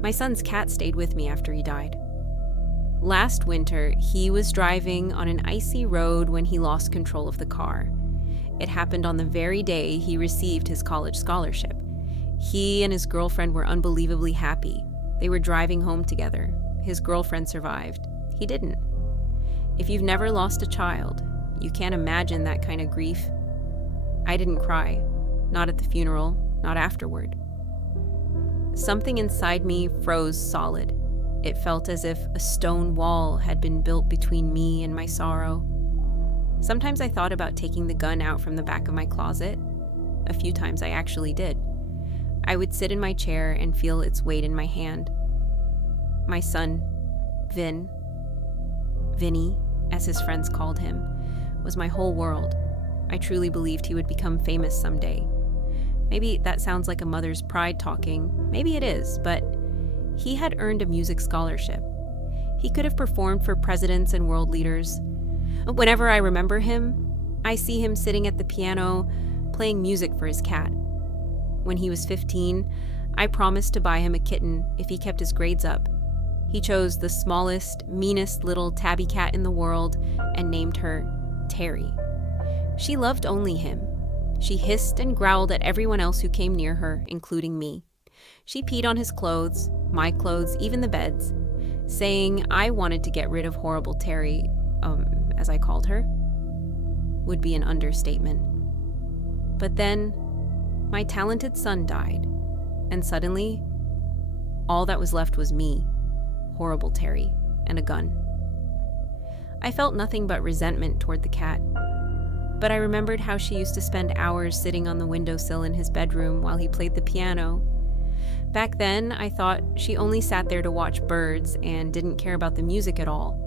My son's cat stayed with me after he died. Last winter, he was driving on an icy road when he lost control of the car. It happened on the very day he received his college scholarship. He and his girlfriend were unbelievably happy. They were driving home together. His girlfriend survived. He didn't. If you've never lost a child, you can't imagine that kind of grief. I didn't cry. Not at the funeral, not afterward. Something inside me froze solid. It felt as if a stone wall had been built between me and my sorrow. Sometimes I thought about taking the gun out from the back of my closet. A few times I actually did. I would sit in my chair and feel its weight in my hand. My son, Vinny, as his friends called him, was my whole world. I truly believed he would become famous someday. Maybe that sounds like a mother's pride talking. Maybe it is, but he had earned a music scholarship. He could have performed for presidents and world leaders. Whenever I remember him, I see him sitting at the piano, playing music for his cat. When he was 15, I promised to buy him a kitten if he kept his grades up. He chose the smallest, meanest little tabby cat in the world and named her Terry. She loved only him. She hissed and growled at everyone else who came near her, including me. She peed on his clothes, my clothes, even the beds. Saying I wanted to get rid of horrible Terry, as I called her, would be an understatement. But then, my talented son died, and suddenly, all that was left was me, horrible Terry, and a gun. I felt nothing but resentment toward the cat, but I remembered how she used to spend hours sitting on the windowsill in his bedroom while he played the piano. Back then, I thought she only sat there to watch birds and didn't care about the music at all.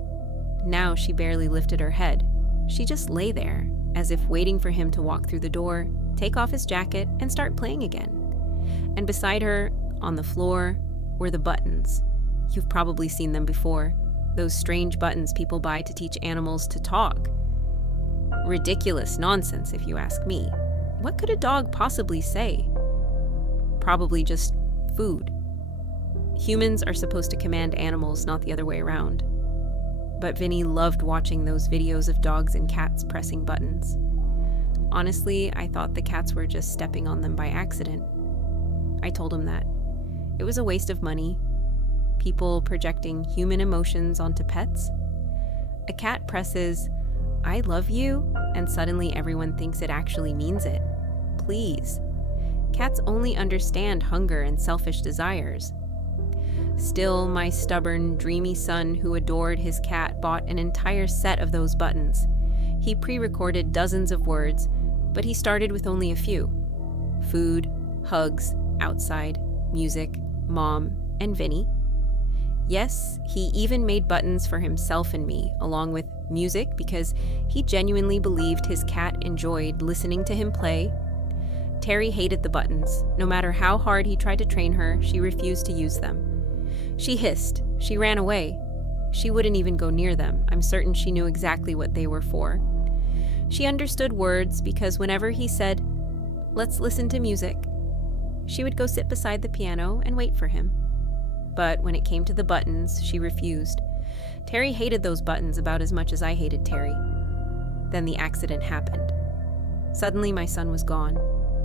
Now she barely lifted her head. She just lay there, as if waiting for him to walk through the door, take off his jacket, and start playing again. And beside her, on the floor, were the buttons. You've probably seen them before. Those strange buttons people buy to teach animals to talk. Ridiculous nonsense, if you ask me. What could a dog possibly say? Probably just food. Humans are supposed to command animals, not the other way around. But Vinny loved watching those videos of dogs and cats pressing buttons. Honestly, I thought the cats were just stepping on them by accident. I told him that. It was a waste of money. People projecting human emotions onto pets. A cat presses, "I love you," and suddenly everyone thinks it actually means it. Please. Cats only understand hunger and selfish desires. Still, my stubborn, dreamy son who adored his cat bought an entire set of those buttons. He pre-recorded dozens of words, but he started with only a few. Food, hugs, outside, music, mom, and Vinny. Yes, he even made buttons for himself and me, along with music, because he genuinely believed his cat enjoyed listening to him play. Terry hated the buttons. No matter how hard he tried to train her, she refused to use them. She hissed. She ran away. She wouldn't even go near them. I'm certain she knew exactly what they were for. She understood words because whenever he said, "Let's listen to music," she would go sit beside the piano and wait for him. But when it came to the buttons, she refused. Terry hated those buttons about as much as I hated Terry. Then the accident happened. Suddenly my son was gone.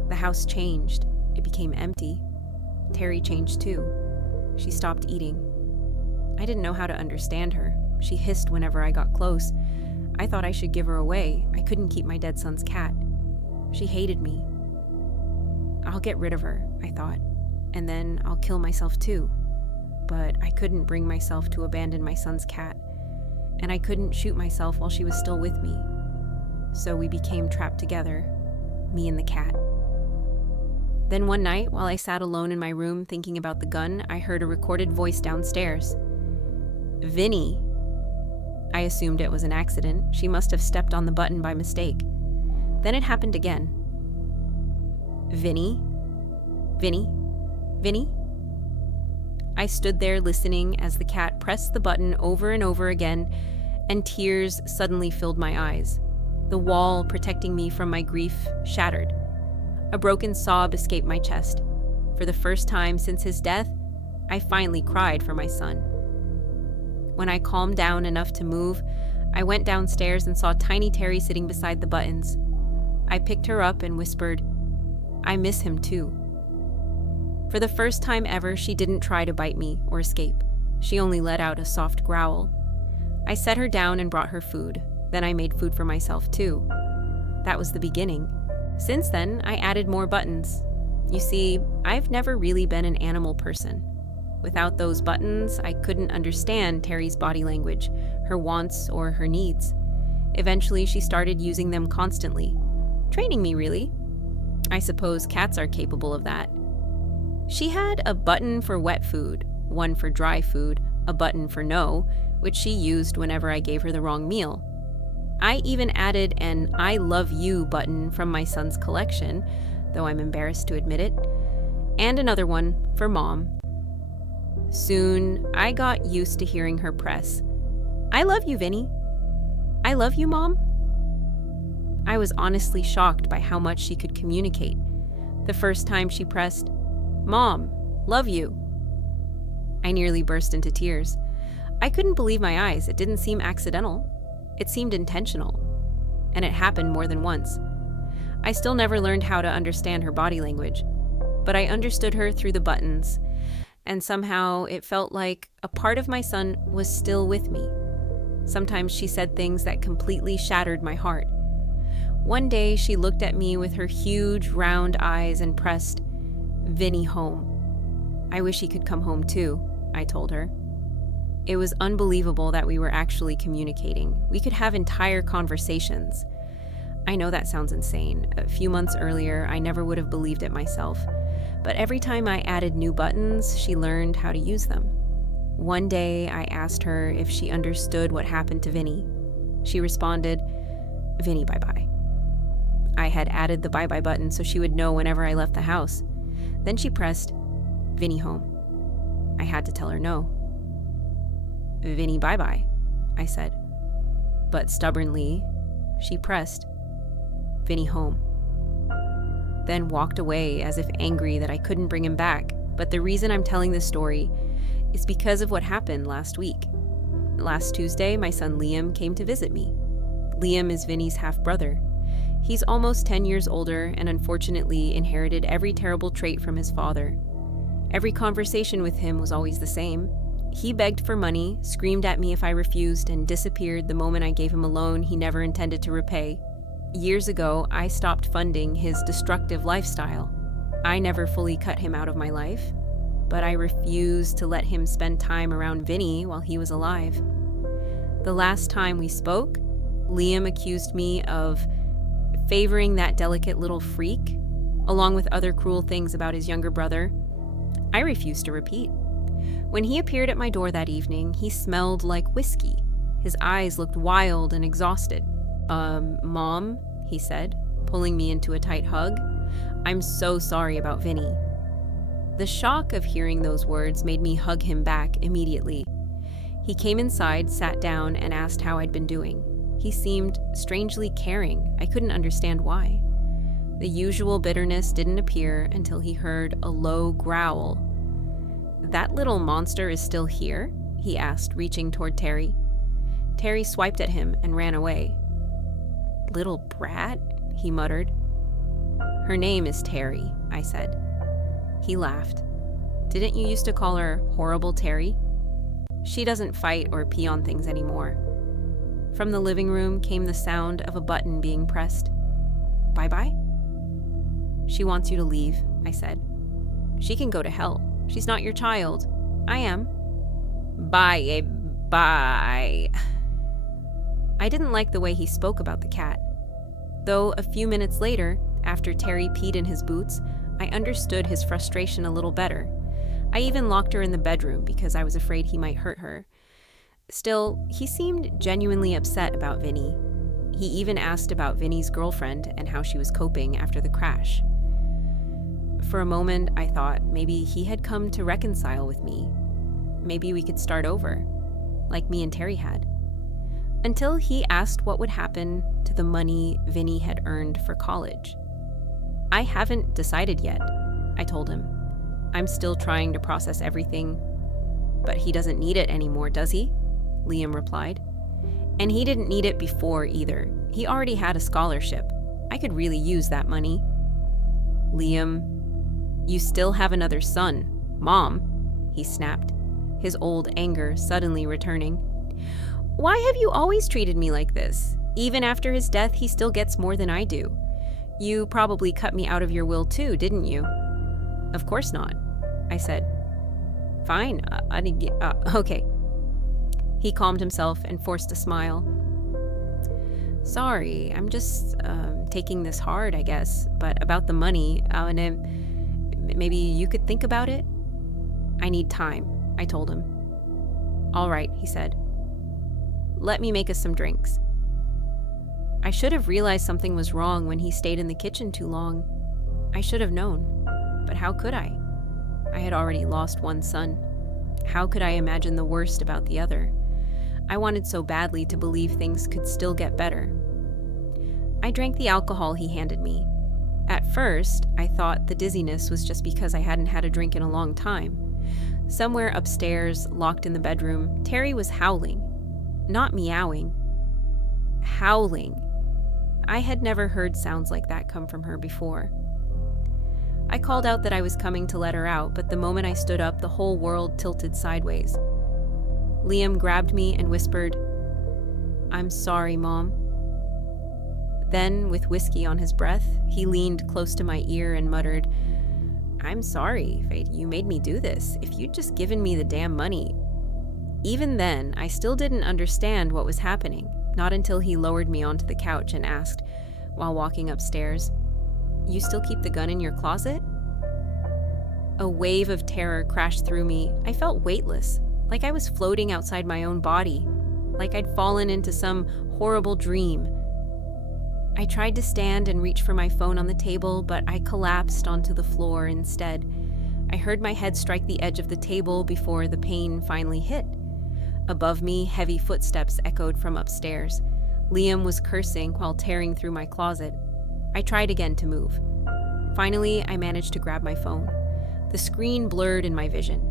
The house changed. It became empty. Terry changed too. She stopped eating. I didn't know how to understand her. She hissed whenever I got close. I thought I should give her away. I couldn't keep my dead son's cat. She hated me. I'll get rid of her, I thought, and then I'll kill myself too. But I couldn't bring myself to abandon my son's cat, and I couldn't shoot myself while she was still with me. So we became trapped together, me and the cat. Then one night, while I sat alone in my room thinking about the gun, I heard a recorded voice downstairs. "Vinny." I assumed it was an accident. She must have stepped on the button by mistake. Then it happened again. "Vinny? Vinny? Vinny?" I stood there listening as the cat pressed the button over and over again, and tears suddenly filled my eyes. The wall protecting me from my grief shattered. A broken sob escaped my chest. For the first time since his death, I finally cried for my son. When I calmed down enough to move, I went downstairs and saw tiny Terry sitting beside the buttons. I picked her up and whispered, "I miss him too." For the first time ever, she didn't try to bite me or escape. She only let out a soft growl. I set her down and brought her food. Then I made food for myself too. That was the beginning. Since then, I added more buttons. You see, I've never really been an animal person. Without those buttons, I couldn't understand Terry's body language, her wants, or her needs. Eventually, she started using them constantly. Training me, really. I suppose cats are capable of that. She had a button for wet food, one for dry food, a button for no, which she used whenever I gave her the wrong meal. I even added an "I love you" button from my son's collection, though I'm embarrassed to admit it, and another one for mom. Soon, I got used to hearing her press, "I love you, Vinny." "I love you, Mom." I was honestly shocked by how much she could communicate. The first time she pressed, "Mom, love you." I nearly burst into tears. I couldn't believe my eyes. It didn't seem accidental. It seemed intentional. And it happened more than once. I still never learned how to understand her body language, but I understood her through the buttons, and somehow it felt like a part of my son was still with me. Sometimes she said things that completely shattered my heart. One day she looked at me with her huge round eyes and pressed, "Vinny home." "I wish he could come home too," I told her. It was unbelievable that we were actually communicating. We could have entire conversations. I know that sounds insane. A few months earlier, I never would have believed it myself. But every time I added new buttons, she learned how to use them. One day, I asked her if she understood what happened to Vinny. She responded, "Vinny, bye-bye." I had added the bye-bye button so she would know whenever I left the house. Then she pressed, "Vinny home." I had to tell her no. "Vinny, bye-bye," I said. But stubbornly, she pressed, "Vinny home." Then walked away as if angry that I couldn't bring him back. But the reason I'm telling this story is because of what happened last week. Last Tuesday, my son Liam came to visit me. Liam is Vinny's half-brother. He's almost 10 years older and unfortunately inherited every terrible trait from his father. Every conversation with him was always the same. He begged for money, screamed at me if I refused, and disappeared the moment I gave him a loan he never intended to repay. Years ago, I stopped funding his destructive lifestyle. I never fully cut him out of my life, but I refused to let him spend time around Vinny while he was alive. The last time we spoke, Liam accused me of favoring that delicate little freak, along with other cruel things about his younger brother. I refused to repeat. When he appeared at my door that evening, he smelled like whiskey. His eyes looked wild and exhausted. Mom," he said, pulling me into a tight hug, "I'm so sorry about Vinny." The shock of hearing those words made me hug him back immediately. He came inside, sat down, and asked how I'd been doing. He seemed strangely caring. I couldn't understand why. The usual bitterness didn't appear until he heard a low growl. "That little monster is still here?" he asked, reaching toward Terry. Terry swiped at him and ran away. "Little brat?" he muttered. "Her name is Terry," I said. He laughed. "Didn't you used to call her Horrible Terry? She doesn't fight or pee on things anymore." From the living room came the sound of a button being pressed. "Bye-bye?" "She wants you to leave," I said. "She can go to hell. She's not your child." "I am." Bye. I didn't like the way he spoke about the cat. Though a few minutes later, after Terry peed in his boots, I understood his frustration a little better. I even locked her in the bedroom because I was afraid he might hurt her. Still, he seemed genuinely upset about Vinny. He even asked about Vinny's girlfriend and how she was coping after the crash. For a moment, I thought maybe he had come to reconcile with me. Maybe we could start over, like me and Terry had. Until he asked what would happen to the money Vinny had earned for college. "I haven't decided yet," I told him. I'm still trying to process everything. But he doesn't need it anymore, does he? Liam replied. And he didn't need it before either. He already had a scholarship. I could really use that money. Liam, you still have another son. Mom, he snapped, his old anger suddenly returning. Why have you always treated me like this? Even after his death, he still gets more than I do. You probably cut me out of your will too, didn't you? Of course not, I said. Fine, okay. He calmed himself and forced a smile. Sorry, I'm just taking this hard, I guess. But about the money, maybe you could think about it? I need time, I told him. All right, he said. Let me make us some drinks. I should have realized something was wrong when he stayed in the kitchen too long. I should have known. But how could I? I had already lost one son. How could I imagine the worst about the other? I wanted so badly to believe things could still get better. I drank the alcohol he handed me. At first, I thought the dizziness was just because I hadn't had a drink in a long time. Somewhere upstairs, locked in the bedroom, Terry was howling. Not meowing. Howling. I had never heard sounds like that come from her before. I called out that I was coming to let her out, but the moment I stood up, the whole world tilted sideways. Liam grabbed me and whispered, I'm sorry, Mom. Then, with whiskey on his breath, he leaned close to my ear and muttered, I'm sorry, Fate, you made me do this. If you'd just given me the damn money. Even then, I still didn't understand what was happening, not until he lowered me onto the couch and asked, while walking upstairs, You still keep the gun in your closet? A wave of terror crashed through me. I felt weightless, like I was floating outside my own body, like I'd fallen into some horrible dream. I tried to stand and reach for my phone on the table, but I collapsed onto the floor instead. I heard my head strike the edge of the table before the pain finally hit. Above me, heavy footsteps echoed from upstairs. Liam was cursing while tearing through my closet. I tried again to move. Finally, I managed to grab my phone. The screen blurred in my vision.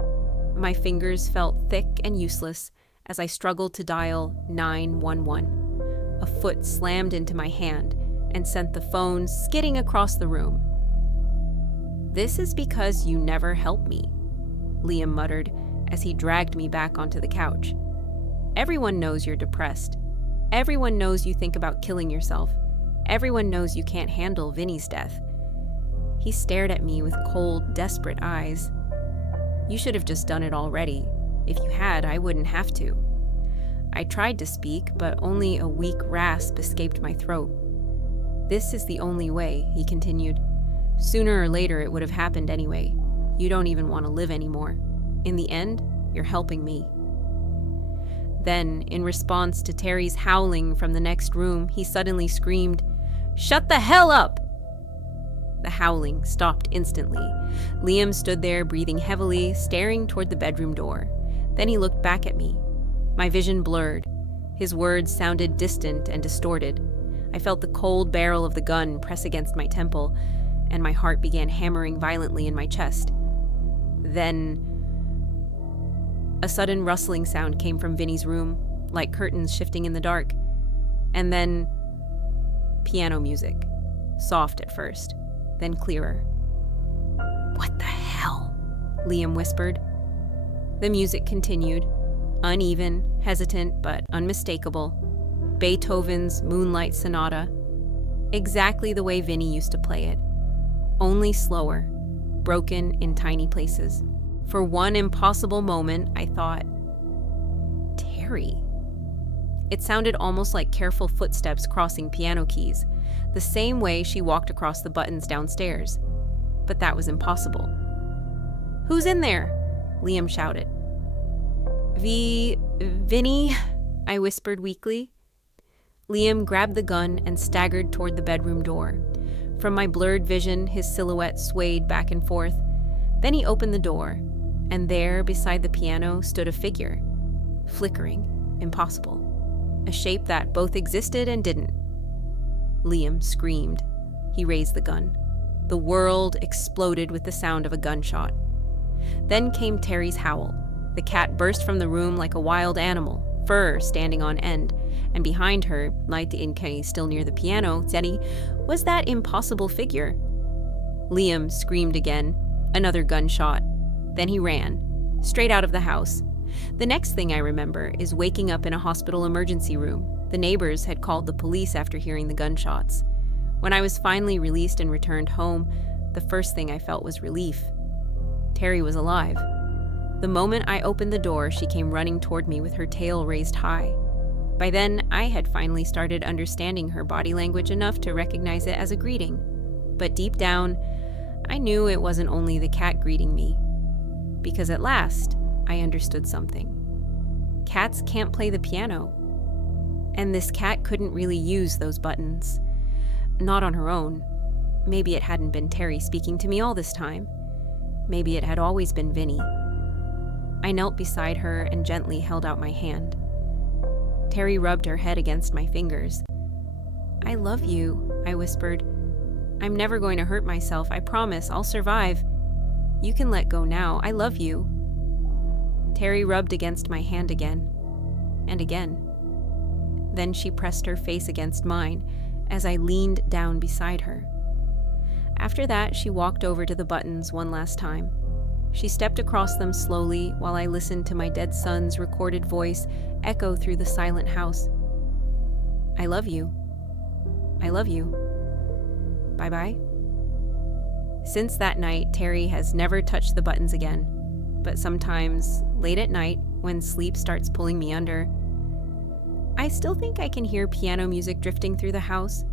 My fingers felt thick and useless as I struggled to dial 911. A foot slammed into my hand and sent the phone skidding across the room. This is because you never help me, Liam muttered as he dragged me back onto the couch. Everyone knows you're depressed. Everyone knows you think about killing yourself. Everyone knows you can't handle Vinny's death. He stared at me with cold, desperate eyes. You should have just done it already. If you had, I wouldn't have to. I tried to speak, but only a weak rasp escaped my throat. This is the only way, he continued. Sooner or later, it would have happened anyway. You don't even want to live anymore. In the end, you're helping me. Then, in response to Terry's howling from the next room, he suddenly screamed, "Shut the hell up!" The howling stopped instantly. Liam stood there, breathing heavily, staring toward the bedroom door. Then he looked back at me. My vision blurred. His words sounded distant and distorted. I felt the cold barrel of the gun press against my temple, and my heart began hammering violently in my chest. Then, a sudden rustling sound came from Vinny's room, like curtains shifting in the dark. And then, piano music. Soft at first, then clearer. "What the hell?" Liam whispered. The music continued, uneven, hesitant, but unmistakable. Beethoven's Moonlight Sonata. Exactly the way Vinny used to play it. Only slower, broken in tiny places. For one impossible moment, I thought, Terry. It sounded almost like careful footsteps crossing piano keys, the same way she walked across the buttons downstairs. But that was impossible. "Who's in there?" Liam shouted. Vinny, I whispered weakly. Liam grabbed the gun and staggered toward the bedroom door. From my blurred vision, his silhouette swayed back and forth. Then he opened the door, and there, beside the piano, stood a figure. Flickering, impossible. A shape that both existed and didn't. Liam screamed. He raised the gun. The world exploded with the sound of a gunshot. Then came Terry's howl. The cat burst from the room like a wild animal, fur standing on end, and behind her, light in case still near the piano, Zeddy, was that impossible figure. Liam screamed again, another gunshot. Then he ran, straight out of the house. The next thing I remember is waking up in a hospital emergency room. The neighbors had called the police after hearing the gunshots. When I was finally released and returned home, the first thing I felt was relief. Terry was alive. The moment I opened the door, she came running toward me with her tail raised high. By then, I had finally started understanding her body language enough to recognize it as a greeting. But deep down, I knew it wasn't only the cat greeting me. Because at last, I understood something. Cats can't play the piano. And this cat couldn't really use those buttons. Not on her own. Maybe it hadn't been Terry speaking to me all this time. Maybe it had always been Vinny. I knelt beside her and gently held out my hand. Terry rubbed her head against my fingers. "I love you," I whispered. "I'm never going to hurt myself. I promise. I'll survive. You can let go now. I love you." Terry rubbed against my hand again. And again. Then she pressed her face against mine as I leaned down beside her. After that, she walked over to the buttons one last time. She stepped across them slowly while I listened to my dead son's recorded voice echo through the silent house. "I love you. I love you. Bye-bye." Since that night, Terry has never touched the buttons again. But sometimes, late at night, when sleep starts pulling me under, I still think I can hear piano music drifting through the house,